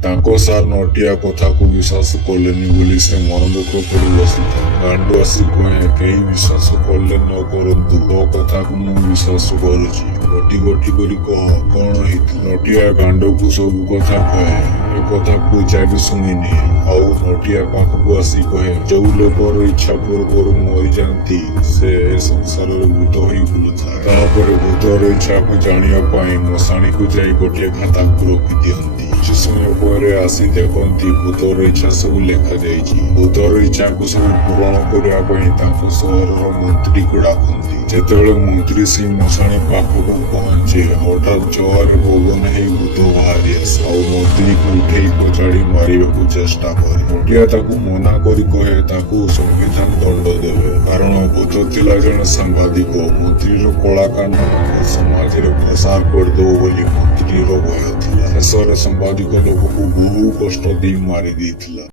ତାଙ୍କ ସାର୍ ନଟିଆ କଥାକୁ ବିଶ୍ୱାସ କଲେନି ବୋଲି ସେ ମନ ଦୁଃଖ କରି ବସିଥାଏ। ଗାଣ୍ଡୁ ଆସି କହେ, କେହି ବିଶ୍ୱାସ କଲେ ନ କରନ୍ତୁ, ତୋ କଥାକୁ ମୁଁ ବିଶ୍ୱାସ କରୁଛି। ଗୋଟି ଗୋଟି କରି କହ, କଣ ହେଇଥିଲା? ନଟିଆ ଗାଣ୍ଡକୁ ସବୁ କଥା କହେ। ଏ କଥାକୁ ଚାବି ଶୁଣିନି। ଆଉ ନଟିଆ ପାଖକୁ ଆସି କହେ, ଯୋଉ ଲୋକର ଇଚ୍ଛା ପୂର୍ବରୁ ମରିଯାଆନ୍ତି ସେ ଏ ସଂସାରରେ ଭୂତ ହୋଇ ବୁଲୁଥାଏ। ତାପରେ ଭୂତର ଇଚ୍ଛାକୁ ଜାଣିବା ପାଇଁ ମଶାଣିକୁ ଯାଇ ଗୋଟିଏ ଖାତାକୁ ରଖିଦିଅନ୍ତି। କିଛି ସମୟ ପରେ ଆସି ଦେଖନ୍ତି ଭୂତର ଇଚ୍ଛା ସବୁ ଲେଖାଯାଇଛି। ଭୂତର ଇଚ୍ଛାକୁ ସବୁ ପୂରଣ କରିବା ପାଇଁ ତାଙ୍କ ସହରର ମନ୍ତ୍ରୀକୁ ଡାକନ୍ତି। ଯେତେବେଳେ ମନ୍ତ୍ରୀ ସେଇ ମଶାଣି ପାଖକୁ ପହଞ୍ଚେ, ହଠାତ୍ ଜୋରରେ ପବନ ହେଇ ଭୂତ ବାହାରି ଆସେ ଆଉ ମନ୍ତ୍ରୀକୁ ଉଠେଇ କଚାଡ଼ି ମାରିବାକୁ ଚେଷ୍ଟା କରେ। ନଟିଆ ତାକୁ ମନା କରି କହେ ତାକୁ ସମ୍ବିଧାନ ଦଣ୍ଡ ଦେବେ, କାରଣ ଭୂତ ଥିଲା ଜଣେ ସାମ୍ବାଦିକ। ମନ୍ତ୍ରୀର କଳା କାଣ୍ଡ ସମାଜରେ ପ୍ରସାର କରିଦେବ ବୋଲି ମନ୍ତ୍ରୀର ଭୟ ଥିଲା। ଶେଷରେ ସାମ୍ବାଦିକ ଲୋକକୁ ବହୁ କଷ୍ଟ ଦେଇ ମାରି ଦେଇଥିଲା।